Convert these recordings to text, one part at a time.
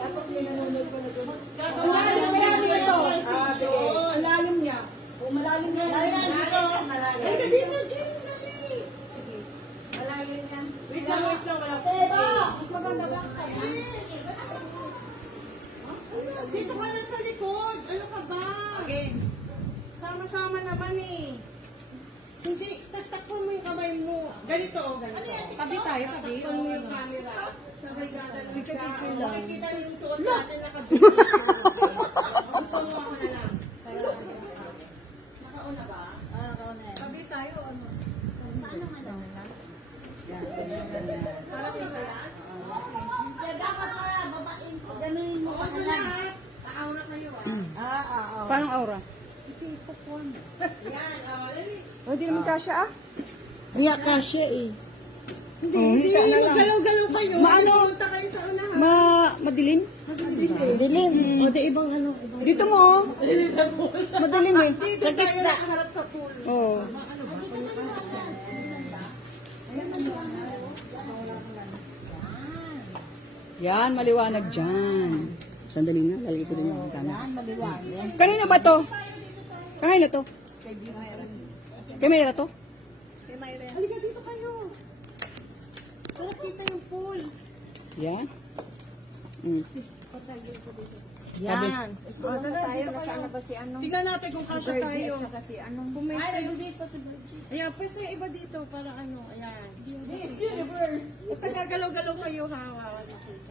Tapos yung nanonood ko na doon. Malalim kaya dito. Ah, sige. Ang lalim niya. Malalim yan. Malalim dito. Malalim. Ay, dito, Jim. Dali. Malalim yan. Wait lang, wala. Diba? Mas maganda ba? Dito ka lang sa likod. Ano ka ba? Again. Sama-sama naman eh. Hindi, tatakpan mo yung kamay mo. Ganito o ganito. Tabi tayo, tabi. Tatakpan mo yung camera. Sabay gagawin. Picture lang. Makikita yung suot natin nakabili. Gusto mo ako na lang. Nakauna ba? Nakauna yan. Tabi tayo ano? Paano nga daw lang? Sarap na ba yan? Kaya dapat mga babaeng ganunin mo Oo, pa ito lang. lahat. Naaura kayo ah. Paano aura? Yan, dali. O, di naman kasha ah. Kaya kasya eh. Hindi, magalaw-galaw kayo. Maano? Punta kayo sa unahan. Madilim? Dilim. O, di ibang ano. Dito mo oh. Madilim eh. Dito tayo nakaharap sa pool. Oo. Yan, maliwanag dyan. Sandali na, lalagay ko din yung camera. Yan, maliwanag. Kanino ba to? Kanino to? Kay Mayra to? Halika dito kayo. Para kita yung pool. Yan. Mm. Yan. O, tara, dito Nasaan kayo. na ba si ano? Tingnan natin kung kasya tayo. Saka si ano? Pumayos Ay, tayo. nag-release pa si Virgin. Ayan, pwede yung iba dito para ano. Ayan. Miss Universe. Basta gagalaw-galaw kayo ha.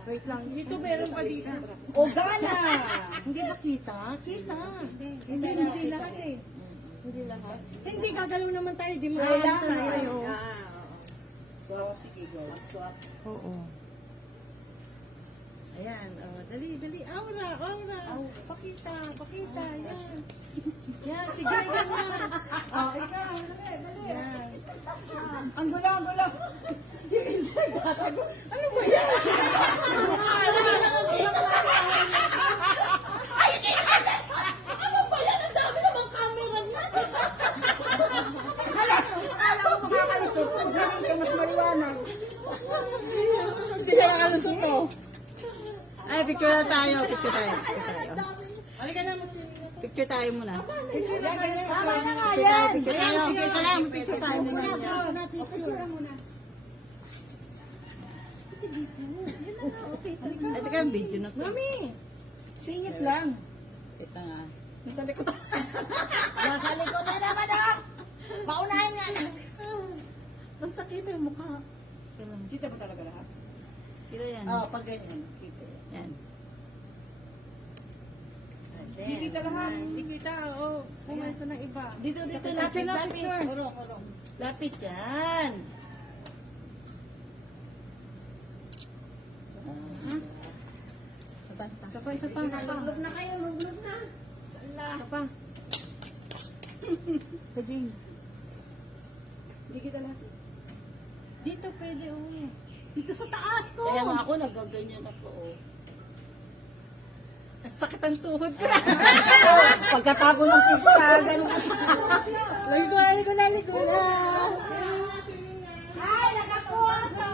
Wait lang. Dito meron pa dito. O, gana! Hindi ba kita? Kita. Hindi lahat eh. Hindi lahat. Hindi, gagalaw naman tayo. Di mo alam sa tayo. Go, sige, go. Swat. Oo. Ayan. Oh, dali. Aura. Pakita. Yan. Yan. Sige, ganyan. Oh, ikaw. Dali. Yan. Ang gulo. Ano ba yan? Mas maliwanag. Hindi ka nakalusot to. Ay, picture na tayo. Halika na, Picture tayo muna. picture na tayo. Picture tayo. Sige ka lang, picture tayo muna. Ay, teka, video na to. Mami, Singit lang. Ito nga. nasa likod. Nasa likod na naman ah. Paunahin nga na. Basta kita yung mukha. Kita ba talaga lahat? Kita yan. Oo, pag ganyan. Kita. Yan. Hindi kita lahat. Hindi kita, oo. Pumaysa ng iba. Dito, lapit na picture. Kurong. Lapit yan. Isa pa. Luglog na kayo, luglog na. Isa pa. Kajing. Hindi kita lahat. Dito pwede, oo. Dito sa taas ko. Kaya nga ako, nagaganyan ako. Oh. Sakit ang tuhod ko. Pagkatapos ng picture, ganun. Ligo na. Ay, nakakuha sa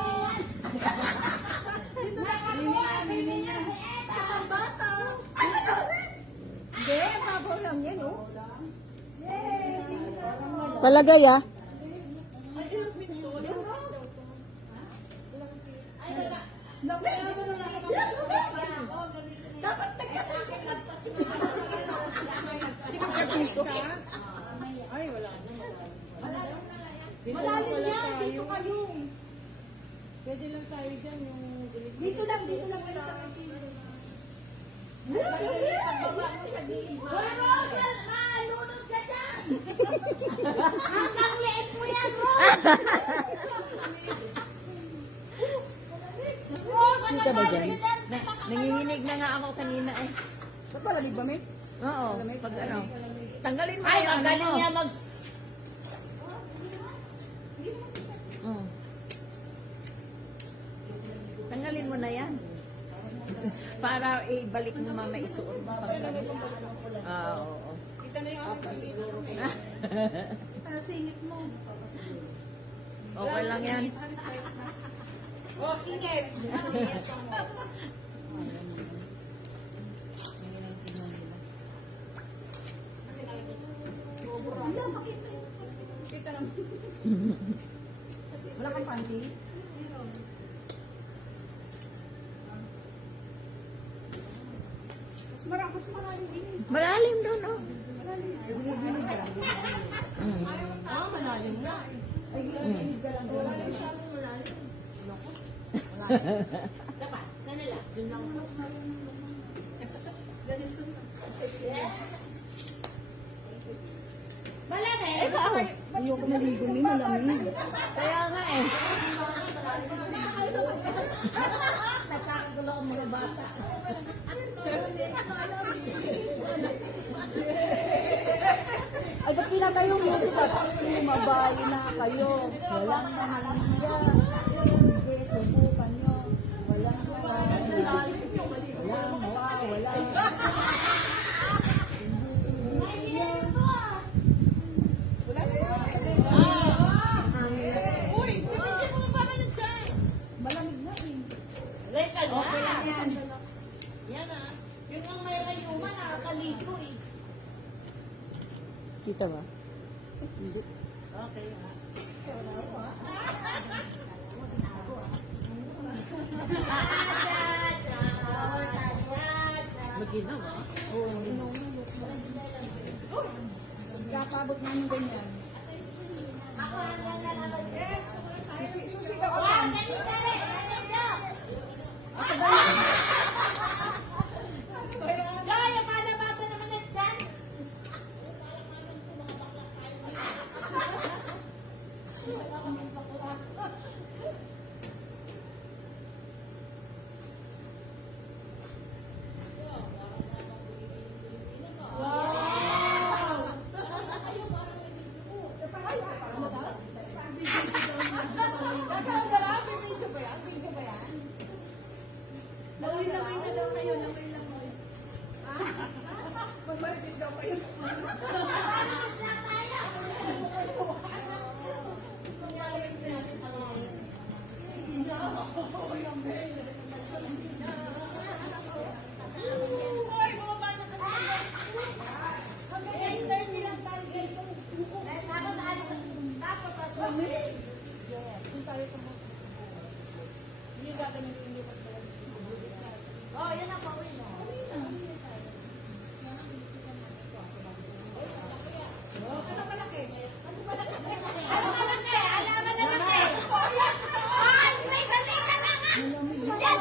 Nakakuha si Minya si Ed sa pambato. Hindi, babaw lang yan, oh. Palagay ah. Dapat nagkasakit lang. Ay, wala. Malalim yan, dito kayo. Pwede lang tayo dyan yung... Dito lang. Wala sa kantina. Rosel, malunod ka dyan. Hanggang liit mo yan, Rose. Kita ba dyan? Nanginginig na nga ako kanina eh. Ba't pala ba, mate? Oo, pag ano. Tanggalin mo Ay, yung ang ano galing mo. niya mag... Tanggalin mo na yan. Para ibalik mo mama isuot mo. Oo. Kita na yung Okay lang yan. Oh, singit. Wala kang panty? Mas maraming din. Malalim doon, oh. Ah, malalim na. Malamig. Ayoko maligo, may malamig. Kaya nga eh. Nagkakagulo ang mga bata. Ay, ba't kinakayong music at sumabay na kayo? Walang mahalaya. Sige, subukan nyo. Walang mahalaya. Walang mawawala. Uy, hindi mo ba dyan? Malamig na eh. Reka na. Okay lang yan. Yan ah. Yung ang may rayuma, nakakaligo eh. Kita ba? Okay ha. Maginawa. Kakabot namin ganyan. Ako hanggang na naman. Susigaw ako. Wow, dali, dali. Ako ganyan. Joy, ang palabasan naman na dyan. Laway na daw kayo, laway lang. Magmaripis daw kayo. Hoy, bumaba na ka na. Hanggang 8:30 lang tayo dito. Hindi gagamitin niyo pag Oh, yan ang pauwi mo. Ano malaki? Alaman na laki. Ay, may salita na nga. Yan,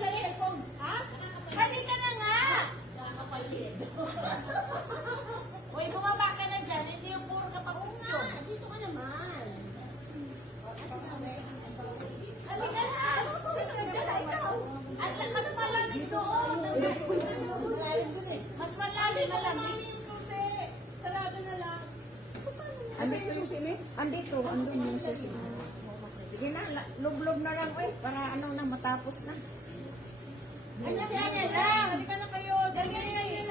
salita. Ha? Halika na nga. Nakakapalid. Uy, bumaba ka na dyan. Hindi yung puro kapag-unsyon. Dito ka naman. Halika na. At mas malamig doon. Mas malalim malamig. Sarado na lang. Andito yung sini? Andito, andun yung susi. Sige na, lublob na lang eh, para ano na matapos na. Ayan lang. Halika na kayo. Dali.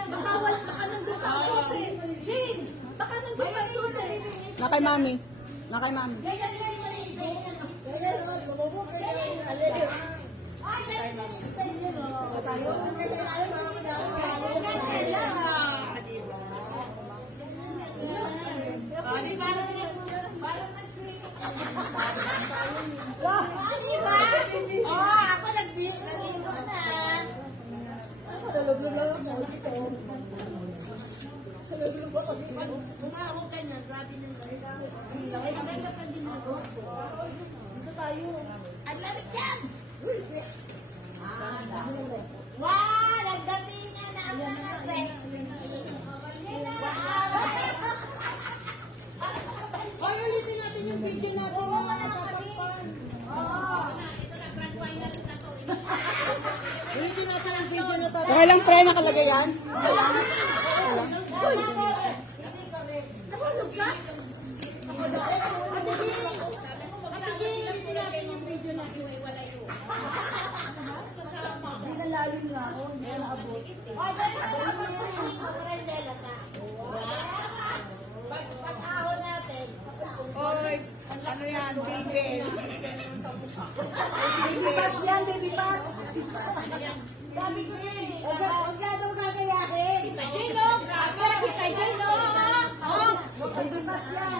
Baka nandun pa ang susi. Jane, baka nandun pa ang susi. Na kay mami. Na kay mami. Ganyan na yung maliit. Ganyan naman. Lumubog ka yan. Ay, ganyan na yung style yun. Tayo. Di ba? Parang nag-swing. Di ba? Oh, ako nag-bingo na. Lublob lang ako dito. Bumawag ka niya. Grabe ng ay, maganda pa din ako. Dito tayo. Ang lamig yan! Wow! Nagdatingan na ang mga sexy. Wow! Ay, ulitin natin yung video natin. Oo, wala kami. Ulitin natin yung video na to. Okay lang pre, nakalagay yan? Napasok ka? Ulitin natin yung video natin. Hindi na lalim nga ako. Hindi na naabot. Ay, dahil sa mga pagkakarendela ka. Pag-ahon natin. Oy, ano yan, Bilbil? Baby Bats yan, baby Bats. Sabi ko eh, huwag na daw gagayahin. Baby Bats yan.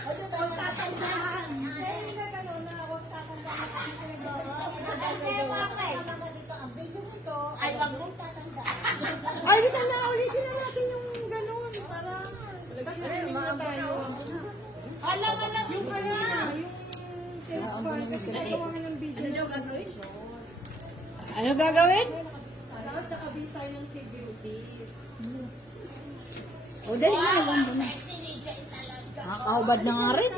Huwag tatandaan. Hindi na gano'n na, huwag tatandaan. Kaya mga dito, ang video nito, ay huwag mong tatandaan. Ay, ulitin na natin yung gano'n. Para, kasi na tayo. Alam Yung kanina, yung nagawa nga ng video. Ano daw gagawin? Ano gagawin? Tapos nakabis tayo ng security. O, dahil na lang. Nakakaubad na nga rin.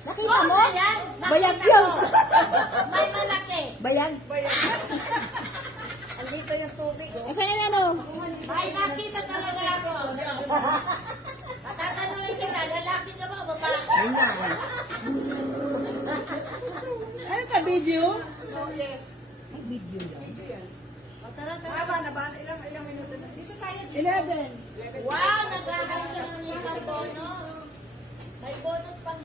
Nakita mo? Bayag yun. May malaki. Bayag. Andito yung tubig. oh. Asan yung ano? May nakita talaga ako. Tatanungin kita, lalaki ka ba o babae? Ayun nga. Ano ka, video? Tama na ba? Ilang minuto na? 11. Wow, nagkakaroon siya ng bonus. May bonus pang